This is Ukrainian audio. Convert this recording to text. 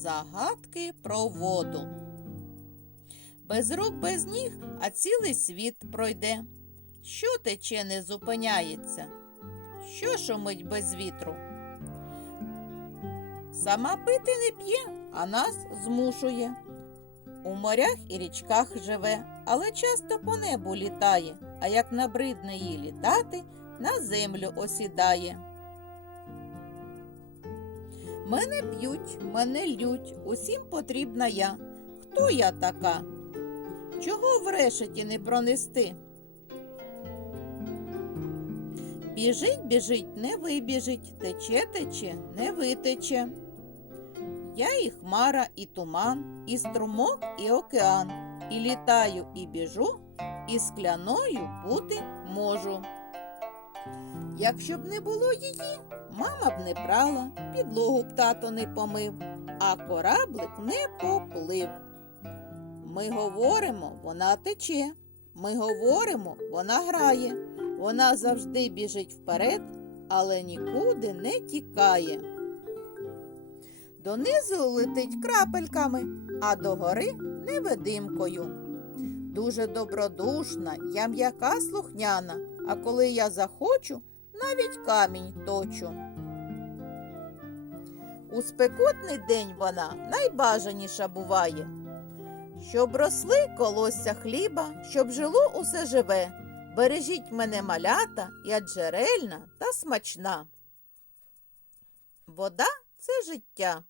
Загадки про воду. Без рук, без ніг, а цілий світ пройде. Що тече не зупиняється? Що шумить без вітру? Сама пити не п'є, а нас змушує. У морях і річках живе, але часто по небу літає, а як набридне їй літати, на землю осідає. Мене б'ють, мене лють, усім потрібна я. Хто я така? Чого в решеті не пронести? Біжить, біжить, не вибіжить, тече, тече, не витече. Я і хмара, і туман, і струмок, і океан, і літаю, і біжу, і скляною бути можу. Якщо б не було її, мама б не прала, підлогу б тато не помив, а кораблик не поплив. Ми говоримо, вона тече. Ми говоримо, вона грає. Вона завжди біжить вперед, але нікуди не тікає. Донизу летить крапельками, а догори невидимкою. Дуже добродушна, я м'яка слухняна, а коли я захочу, навіть камінь точу. У спекотний день вона найбажаніша буває. Щоб росли колосся хліба, щоб жило усе живе. Бережіть мене малята, я джерельна та смачна. Вода це життя.